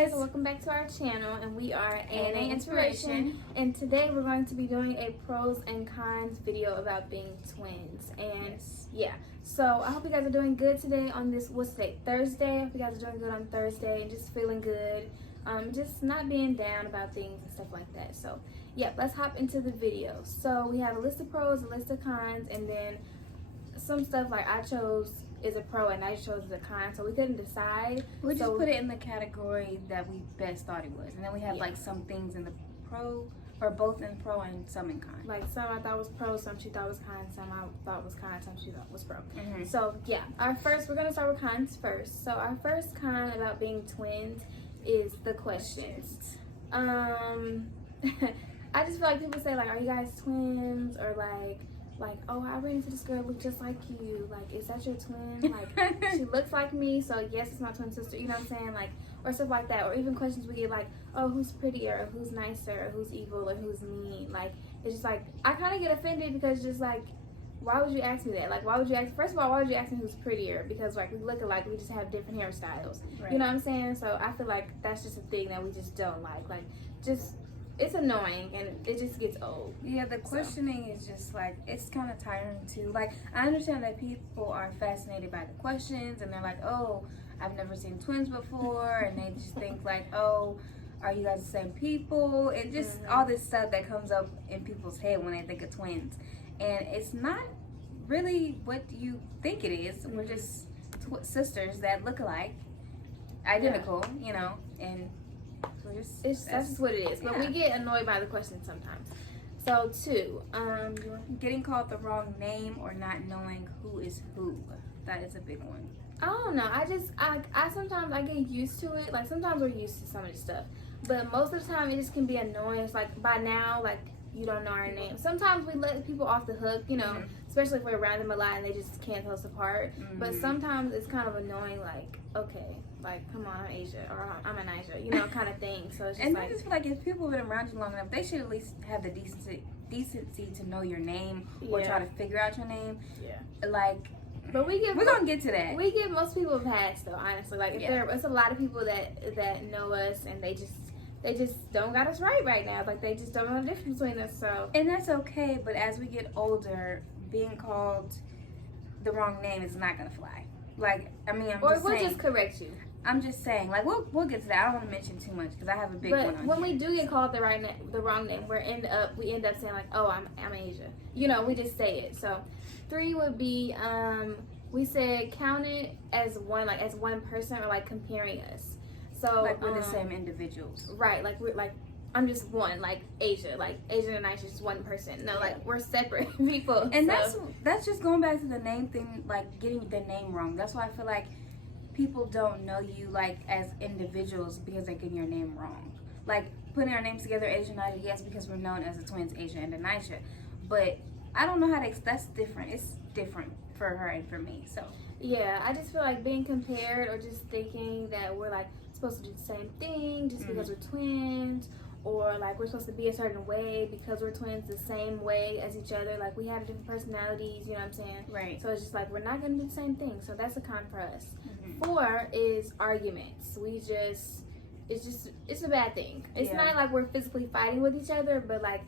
guys, welcome back to our channel, and we are ANA Inspiration, and today we're going to be doing a pros and cons video about being twins. And yeah, so I hope you guys are doing good today on this, what's today, Thursday. I hope you guys are doing good on Thursday and just feeling good, just not being down about things and stuff like that. So yeah, let's hop into the video. So we have a list of pros, a list of cons, and then some stuff like I chose is a pro and I chose as a con, so we couldn't decide. We just put it in the category that we best thought it was, and then we have like some things in the pro, or both in pro and some in con. Like some I thought was pro, some she thought was con, some I thought was con, some she thought was pro. So yeah, we're gonna start with cons first. So our first con about being twins is the questions. I just feel like people say like, are you guys twins? Or like, oh, I ran into this girl look just like you. Like, is that your twin? Like, she looks like me, so yes, it's my twin sister. You know what I'm saying? Like, or stuff like that. Or even questions we get like, oh, who's prettier? Or who's nicer? Or who's evil? Or who's mean? Like, it's just like, I kind of get offended because just like, why would you ask me that? Like, why would you ask? First of all, why would you ask me who's prettier? Because like we look alike, we just have different hairstyles. Right. You know what I'm saying? So I feel like that's just a thing that we just don't like. Like, just. It's annoying and it just gets old. Yeah, the questioning is just like, it's kind of tiring too. Like, I understand that people are fascinated by the questions and they're like, oh, I've never seen twins before, and they just think like, oh, are you guys the same people? And just all this stuff that comes up in people's head when they think of twins. And it's not really what you think it is. We're just sisters that look alike, identical, you know, and that's just what it is. But we get annoyed by the questions sometimes. So 2, getting called the wrong name or not knowing who is who. That is a big one. I don't know. I sometimes I get used to it. Like sometimes we're used to some of the stuff, but most of the time it just can be annoying. It's like by now, like you don't know our name. Sometimes we let people off the hook, you know, especially if we're around them a lot and they just can't tell us apart. But sometimes it's kind of annoying. Like, okay, like come on, I'm Asia or I'm Anija, you know, kind of thing. So it's just and I just feel like if people have been around you long enough, they should at least have the decency to know your name or try to figure out your name. Yeah. Like. But we're gonna get to that. We give most people a pass though, honestly. Like if it's a lot of people that know us and they just don't got us right now. Like they just don't know the difference between us. So and that's okay. But as we get older, being called the wrong name is not gonna fly. Like we'll just correct you. I'm just saying. Like we'll get to that. I don't want to mention too much because I have a big one on. But when we do get called the wrong name, we end up saying like, oh, I'm Asia. You know, we just say it. So 3 would be we said count it as one, like as one person, or like comparing us. So like we're the same individuals, right? Like we're like I'm just one, like Asia and I is just one person. No, like we're separate people. And that's just going back to the name thing, like getting the name wrong. That's why I feel like people don't know you like as individuals because they're getting your name wrong. Like putting our names together, Asia and Anisha, yes, because we're known as the twins, Asia and Anisha. But I don't know how to. That's different. It's different for her and for me. So yeah, I just feel like being compared or just thinking that we're like supposed to do the same thing just because we're twins, or like we're supposed to be a certain way because we're twins the same way as each other. Like we have different personalities, you know what I'm saying? Right. So it's just like we're not gonna do the same thing. So that's a con for us. 4 is arguments. It's a bad thing. It's not like we're physically fighting with each other, but like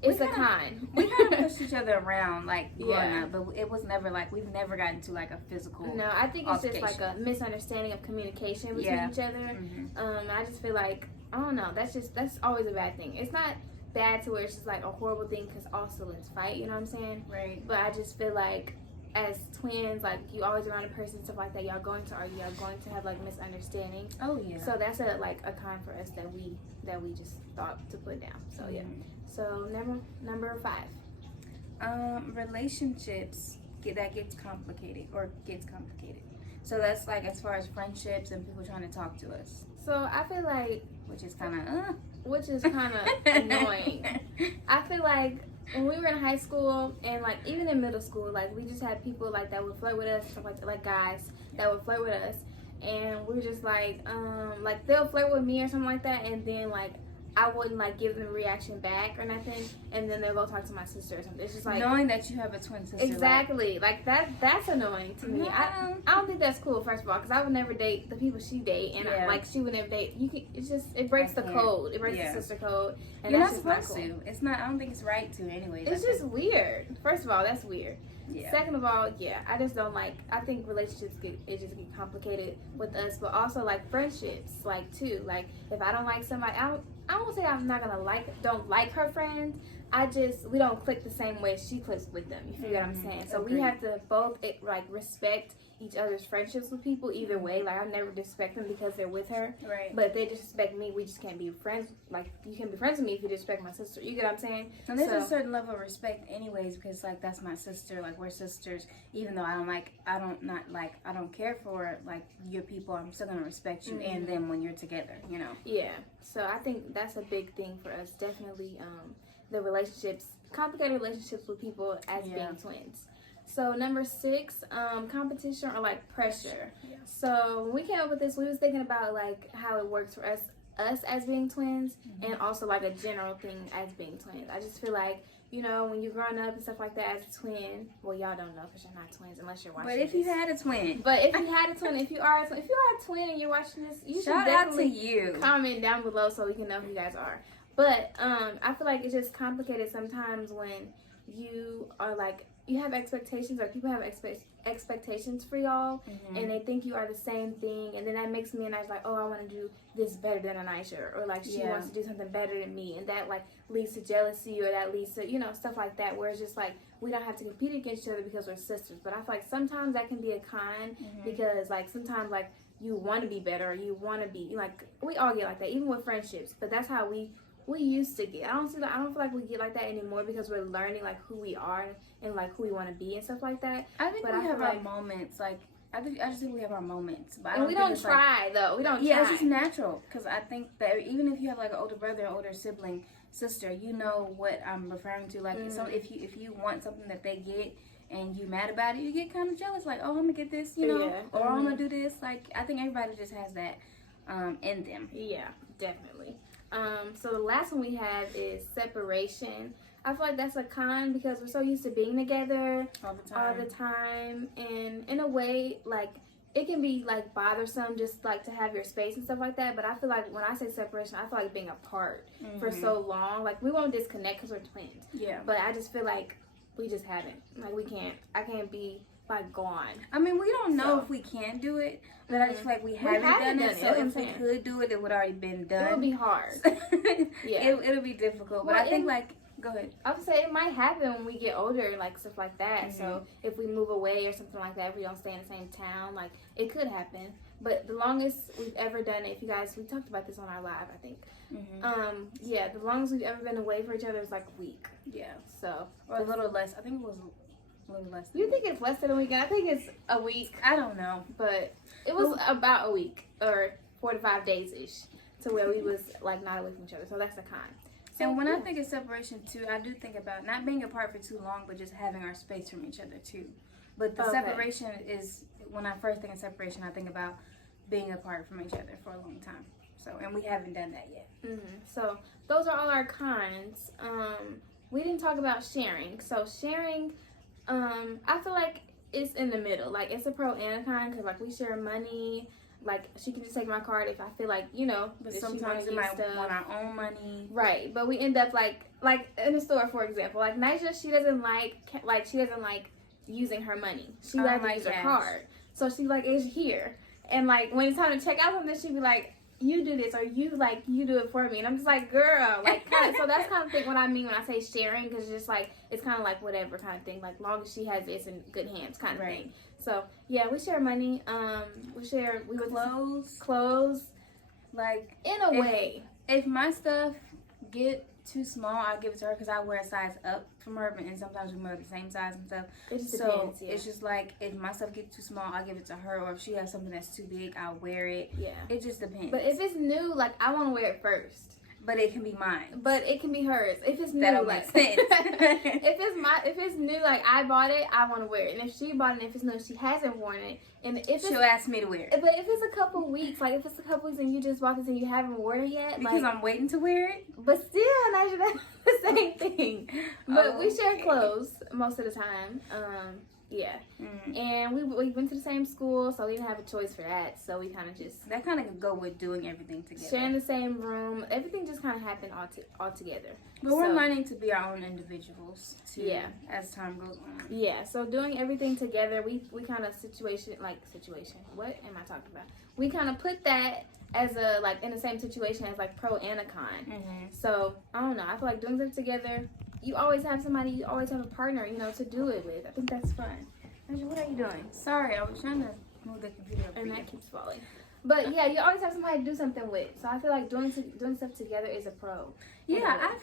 it's a con. We kind of pushed each other around like growing up, but it was never like we've never gotten to like a physical. No, I think it's just like a misunderstanding of communication between each other. I just feel like I don't know. That's always a bad thing. It's not bad to where it's just like a horrible thing because all siblings fight. You know what I'm saying? Right. But I just feel like as twins, like you always around a person, stuff like that. Y'all going to argue. Y'all going to have like misunderstanding. Oh yeah. So that's a con for us that we just thought to put down. So yeah. So number 5. Relationships gets complicated. So that's like as far as friendships and people trying to talk to us. So I feel like which is kind of annoying. I feel like when we were in high school and like even in middle school, like we just had people like that would flirt with us, stuff like guys that would flirt with us, and we're just like they'll flirt with me or something like that, and then like I wouldn't like give them a reaction back or nothing, and then they'll go talk to my sister or something. It's just like knowing that you have a twin sister. Exactly, like that's annoying to me. I don't think that's cool, first of all, because I would never date the people she date, and like she would never date. It breaks the code. It breaks the sister code, and you're that's not just supposed not cool. to. It's not. I don't think it's right to anyway. It's just weird. First of all, that's weird. Yeah. Second of all, I just don't like. I think relationships get complicated with us, but also like friendships, like too. Like if I don't like somebody, I won't say I'm not gonna don't like her friends. We don't click the same way she clicks with them. You feel what I'm saying? So we have to both like respect each other's friendships with people either way. Like I never disrespect them because they're with her. Right. But if they disrespect me, we just can't be friends. Like you can be friends with me if you disrespect my sister. You get what I'm saying? And there's a certain level of respect anyways, because like that's my sister. Like we're sisters. Even though I don't care for like your people, I'm still gonna respect you and them when you're together. You know. Yeah. So I think that's a big thing for us. Definitely. The relationships, complicated relationships with people as being twins. So number 6, competition or like pressure. Yeah. So when we came up with this, we was thinking about like how it works for us as being twins, and also like a general thing as being twins. I just feel like, you know, when you're growing up and stuff like that as a twin, well, y'all don't know because you're not twins unless you're watching. But if you had a twin, if you are a twin and you're watching this, you should definitely comment down below so we can know who you guys are. But I feel like it's just complicated sometimes when you are like, you have expectations, or people have expectations for y'all, and they think you are the same thing, and then that makes me and I like, oh, I want to do this better than Anisha, or like she wants to do something better than me, and that like leads to jealousy, or that leads to, you know, stuff like that, where it's just like we don't have to compete against each other because we're sisters. But I feel like sometimes that can be a con, because like sometimes like you want to be better, or you want to be like, we all get like that, even with friendships. But that's how we used to get. I don't feel like we get like that anymore, because we're learning like who we are and like who we want to be and stuff like that. I think we have our moments. Like I just think we have our moments, but we don't try though. We don't. Yeah, it's just natural, because I think that even if you have like an older brother, or older sibling, sister, you know what I'm referring to. Like so if you want something that they get and you mad about it, you get kind of jealous. Like, oh, I'm gonna get this, you know, or I'm gonna do this. Like I think everybody just has that in them. Yeah, definitely. So the last one we have is separation. I feel like that's a con, because we're so used to being together all the time, and in a way, like it can be like bothersome just like to have your space and stuff like that. But I feel like when I say separation, I feel like being apart for so long. Like we won't disconnect because we're twins. Yeah. But I just feel like we just haven't. Like I can't be like gone. I mean, we don't know if we can do it, but I just feel like we haven't done it. So if we could do it, it would already been done. It would be hard. It'll be difficult. But I think like, go ahead. I would say it might happen when we get older, like stuff like that. So if we move away or something like that, if we don't stay in the same town, like it could happen. But the longest we've ever done it, if you guys, we talked about this on our live, I think. The longest we've ever been away for each other is like a week. Yeah. So or a little less. I think it was a little less. You think it's less than a week? I think it's a week. I don't know, but it was about a week, or 4 to 5 days ish, to where we was like not away from each other. So that's a con. So, and when I think of separation too, I do think about not being apart for too long, but just having our space from each other too. But the separation is, when I first think of separation, I think about being apart from each other for a long time. So, and we haven't done that yet. So those are all our cons. We didn't talk about sharing. So sharing, I feel like it's in the middle. Like it's a pro and a con, because like we share money. Like she can just take my card if I feel like, you know, but sometimes we might want our own money. Right, but we end up like in the store, for example. Like Nyjah, she doesn't like using her money. She likes to use her card. So she's like, it's here. And like when it's time to check out something, she'd be like, you do this, or you do it for me. And I'm just like, girl, like so that's kind of thing what I mean when I say sharing, because just like it's kind of like whatever kind of thing. Like long as she has this in good hands kind of thing. So yeah, we share money. We would clothes. Like in a way, if my stuff get too small, I'll give it to her, because I wear a size up from her, and sometimes we wear the same size and stuff. It just depends, it's just like if my stuff gets too small, I'll give it to her, or if she has something that's too big, I'll wear it. Yeah, it just depends. But if it's new, like I want to wear it first. but it can be mine. But it can be hers if it's new. That'll Like, make sense. if it's new, like I bought it, I want to wear it. And if she bought it, if it's new, she hasn't worn it. And if She'll it's, ask me to wear it. but if it's a couple weeks, like if it's a couple weeks and you just bought this and you haven't worn it yet, Because like, I'm waiting to wear it? but still, Naija, that's the same thing. But we share Okay. clothes most of the time. Yeah. Mm. And we went to the same school, so we didn't have a choice for that. So we kind of just That kind of go with doing everything together. sharing the same room. Everything just kind of happened all together. But we're So- learning to be our own individuals, too, Yeah. as time goes on. Yeah, so doing everything together, we kind of situation. What am I talking about? We kind of put that as a, like, in the same situation as, like, pro and a con. Mm-hmm. So, I don't know. I feel like doing stuff together, you always have somebody, you always have a partner, you know, to do it with. I think that's fun. Naija, what are you doing? Sorry, I was trying to move the computer up. And that keeps falling. But, yeah, you always have somebody to do something with. So, I feel like doing stuff together is a pro. Yeah, I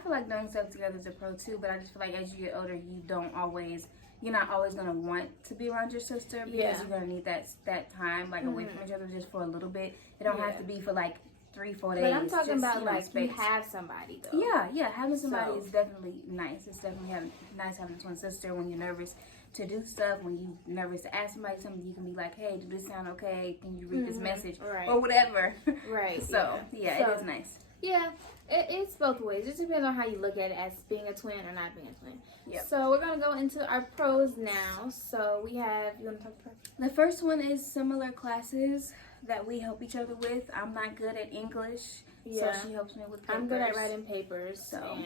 feel like doing stuff together is a pro too, but I just feel like as you get older, you're not always gonna want to be around your sister because Yeah. you're gonna need that time like away from each other just for a little bit. It don't have to be for like 3-4 days. But I'm talking just, about, you know, like, space. you have somebody, though. Yeah, having somebody So- is definitely nice. It's definitely nice having a twin sister when you're nervous to do stuff, when you're nervous to ask somebody something. You can be like, hey, does this sound okay? Can you read this message? Right. Or whatever. Right. So, yeah, So- it is nice. Yeah, it's both ways. It just depends on how you look at it as being a twin or not being a twin. Yep. So we're going to go into our pros now. So we have, you want to talk pros? The first one is similar classes that we help each other with. I'm not good at English, Yeah. so she helps me with papers. I'm good at writing papers. So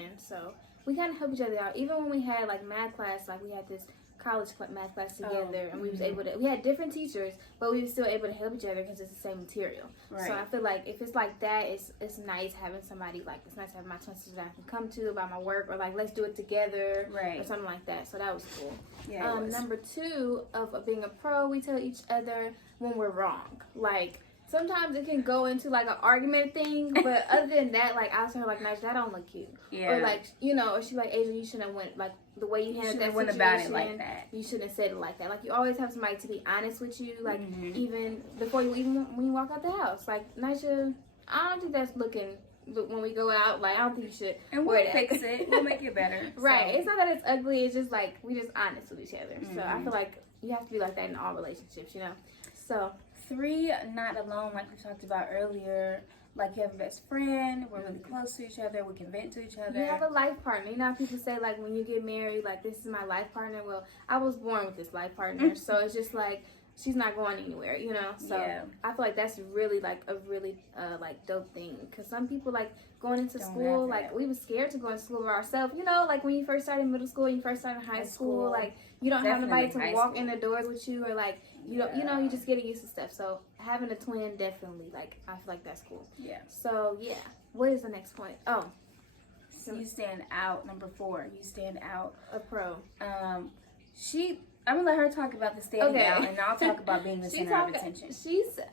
we kind of help each other out. Even when we had like math class, like we had this college math class together, and we was able to, we had different teachers, but we were still able to help each other because it's the same material. Right. So I feel like if it's like that, it's nice having somebody, like it's nice having my twin sister that I can come to about my work, or like let's do it together, Right. or something like that. So that was cool. Yeah, it was. Number 2 of being a pro, we tell each other when we're wrong. Like sometimes it can go into like an argument thing, but other than that, like I'll tell her like, "Nice, that don't look cute," Yeah. or like, you know, or she like, "Adrian, you shouldn't have went like the way you handled that went situation. about it like that. You shouldn't have said it like that." Like you always have somebody to be honest with you, like Mhm. even before you when you walk out the house. Like Naija, I don't think that's looking. But when we go out, like I don't think you should. And wear we'll that. fix it. We'll make it better. Right. So. It's not that it's ugly. It's just like we just honest with each other. So I Mhm. feel like you have to be like that in all relationships, you know. So 3, not alone, like we talked about earlier. Like you have a best friend. We're really close to each other. We can vent to each other. you have a life partner. You know how people say like when you get married, like this is my life partner. Well, I was born with this life partner, so it's just like she's not going anywhere, you know. So Yeah. I feel like that's really like a really like dope thing, because some people like going into Don't school, have like that. we were scared to go into school by ourselves, you know, like when you first started middle school, you first started high school, like you don't have nobody to Definitely high walk school. in the doors with you, or like you don't, you know, you just getting used to stuff. So having a twin, definitely, like I feel like that's cool. Yeah. So yeah, what is the next point? Oh, So you stand out. Number 4, you stand out. a pro. I'm gonna let her talk about the standing Okay. out, and I'll talk about being the center of attention.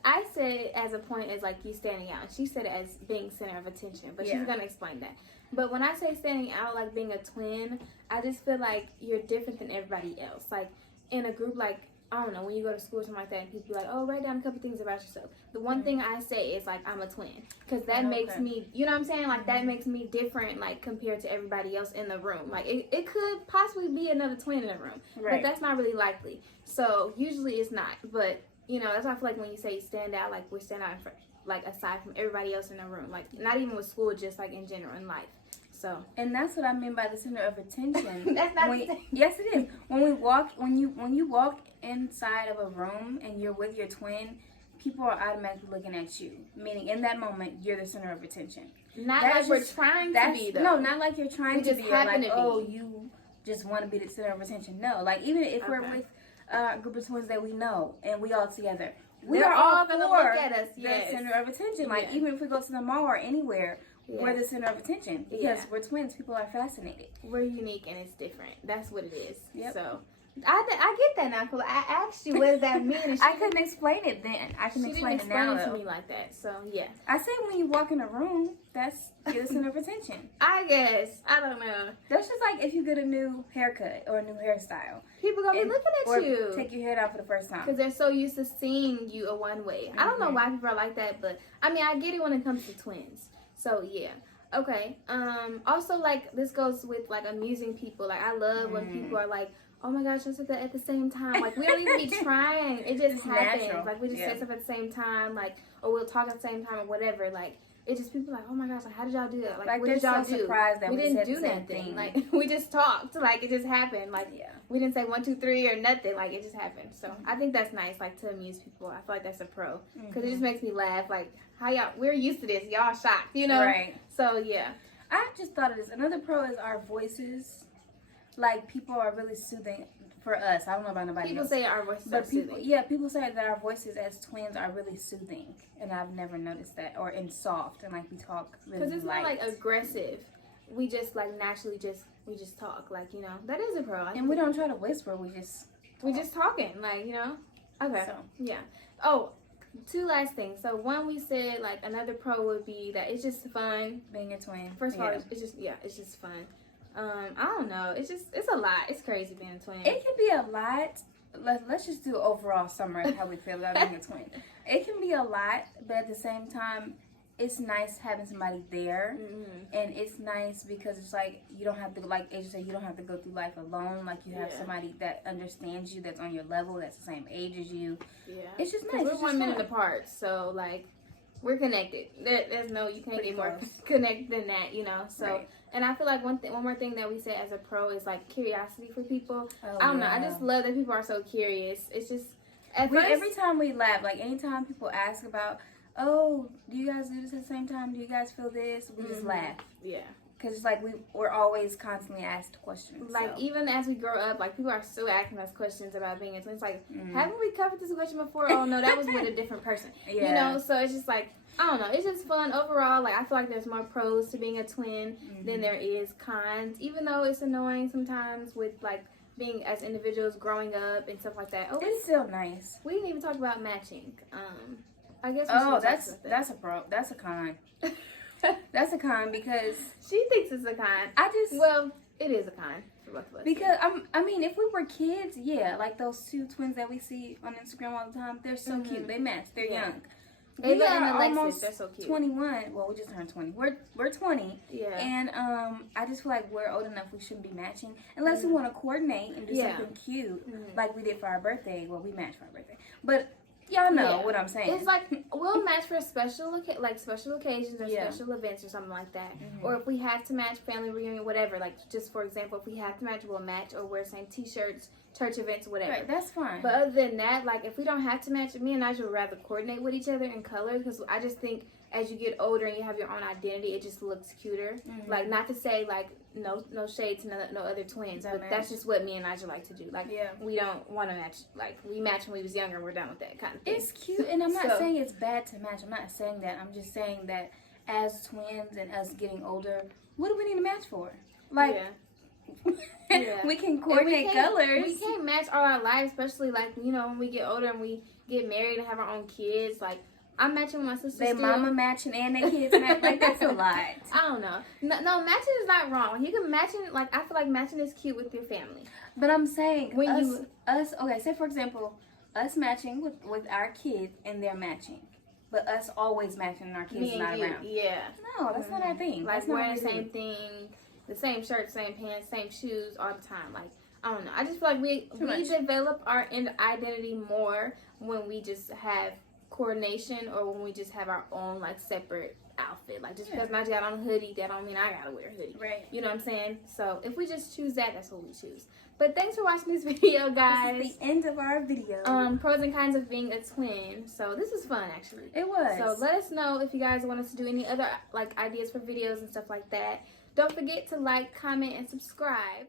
I said it as a point as like you standing out, and she said it as being center of attention, but Yeah. she's gonna explain that. But when I say standing out, like being a twin, I just feel like you're different than everybody else. Like in a group, like I don't know, when you go to school or something like that, and people be like, "Oh, write down a couple things about yourself." The one thing I say is like I'm a twin, because that makes me, you know what I'm saying? Like that makes me different, like compared to everybody else in the room. Like it could possibly be another twin in the room, but that's not really likely. So usually it's not. But you know, that's why I feel like when you say stand out, like we stand out in front, like aside from everybody else in the room, like not even with school, just like in general in life. So And that's what I mean by the center of attention. that's not the same. Yes, it is. When you walk inside of a room and you're with your twin, people are automatically looking at you. Meaning, in that moment, you're the center of attention. Not That like is we're just- trying to be though. No, not like you're trying We to just be. Or happen like, to be. oh, you just want to be the center of attention. No, like even if we're Okay. with a group of twins that we know and we all together, They're we're all for gonna look at us, the yes. center of attention. Like Yeah. even if we go to the mall or anywhere, we're Yeah. the center of attention because Yeah. we're twins. People are fascinated. We're unique and it's different. That's what it is. Yep. So I get that now, because I asked you what does that mean, and she, I couldn't explain it then. I can she didn't explain it explain now. it to Though. me like that. So yeah, I say when you walk in a room, that's you're the center of attention. I guess I don't know. That's just like if you get a new haircut or a new hairstyle. People gonna be And- looking or at you take your hair out for the first time. because they're so used to seeing you a one way. I don't know Mhm. why people are like that, but I mean I get it when it comes to twins. So yeah. Okay. Also, like, this goes with like amusing people. Like, I love when people are like, "Oh my gosh, I said that at the same time." Like, we don't even be trying. It just happens. Natural. Like, we just say stuff at the same time. Like, or we'll talk at the same time or whatever. Like, it just people like, "Oh my gosh, like, how did y'all do that? Like what they're did y'all so do?" surprised that we didn't said do the same nothing. thing. Like, we just talked. Like, it just happened. Like, Yeah. we didn't say 1, 2, 3 or nothing. Like, it just happened. So I think that's nice. Like, to amuse people. I feel like that's a pro because it just makes me laugh. Like, how y'all? We're used to this. Y'all shocked. You know. Right. So yeah. I just thought of this. Another pro is our voices. Like, people are really soothing for us. I don't know about nobody People else. say our voices are people, soothing. yeah, people say that our voices as twins are really soothing, and I've never noticed that. Or in soft, and like we talk really Because it's light. not like aggressive. We just like naturally we just talk. Like, you know, that is a pro. And we don't try to whisper. We just talking. Like, you know. Okay. So. Yeah. Oh, 2 last things. So one, we said like another pro would be that it's just fun. being a twin. First of all, Yeah. it's just fun. I don't know. It's a lot. It's crazy being a twin. It can be a lot. Let's just do overall summary of how we feel about being a twin. It can be a lot, but at the same time, it's nice having somebody there, and it's nice because it's like you don't have to, like as you said, you don't have to go through life alone. Like, you have somebody that understands you, that's on your level, that's the same age as you. Yeah, it's just nice. We're 1 minute apart, so like we're connected. There's no, you can't Pretty get more close. connected than that, you know. So, Right. and I feel like one more thing that we say as a pro is like curiosity for people. Oh, I don't know. I just love that people are so curious. It's just every time we laugh, like anytime people ask about, oh, do you guys do this at the same time? Do you guys feel this? We just laugh. Yeah. Because it's like we're always constantly asked questions. Like, so. even as we grow up, like, people are still asking us questions about being a twin. It's like, haven't we covered this question before? Oh, no, that was with a different person. Yeah. You know, so it's just like, I don't know. It's just fun overall. Like, I feel like there's more pros to being a twin than there is cons. Even though it's annoying sometimes with, like, being as individuals growing up and stuff like that. Oh, It's still nice. we didn't even talk about matching. I guess we Oh, should talk that's about that. that's a pro. That's a con. That's a con because She thinks it's a con. I just Well, it is a con for both of us. because I mean, if we were kids, yeah, like those 2 twins that we see on Instagram all the time, they're so cute. They match. They're young. Ava We and are Alexis, almost they're so cute. 21. Well, we just turned 20. We're 20. Yeah. And I just feel like we're old enough. We shouldn't be matching unless we want to coordinate and do something cute, like we did for our birthday. Well, we matched for our birthday, but y'all know what I'm saying. It's like we'll match for special occasions or special events or something like that. Or if we have to match, family reunion, whatever. Like, just for example, if we have to match, we'll match or wear same T-shirts, church events, whatever. Right, that's fine. But other than that, like, if we don't have to match, me and Nigel would rather coordinate with each other in colors, because I just think as you get older and you have your own identity, it just looks cuter. Like, not to say like no shade to no other twins, but that's just what me and Nigel like to do. Like, we don't want to match. Like, we matched when we was younger, and we're done with that kind of thing. It's cute, and I'm not saying it's bad to match. I'm not saying that. I'm just saying that as twins and us getting older, what do we need to match for? Like, we can coordinate colors. We can't match all our lives, especially like, you know, when we get older and we get married and have our own kids. Like, I'm matching with my sister. They mama matching and their kids match. Like, that's a lot. I don't know. No, matching is not wrong. You can matching, like, I feel like matching is cute with your family. But I'm saying When us okay, say for example, us matching with our kids and they're matching. But us always matching and our kids not around. Yeah. No, that's not our thing. Like, that's not wearing the what we same do. thing, the same shirt, same pants, same shoes all the time. Like, I don't know. I just feel like we much. develop our identity more when we just have coordination or when we just have our own, like, separate outfit. Like, just because Najee got on a hoodie, that don't mean I gotta wear a hoodie. Right. You know what I'm saying? So if we just choose that, that's what we choose. But thanks for watching this video, guys. This is the end of our video. Pros and cons of being a twin. So this was fun, actually. It was. So let us know if you guys want us to do any other, like, ideas for videos and stuff like that. Don't forget to like, comment, and subscribe.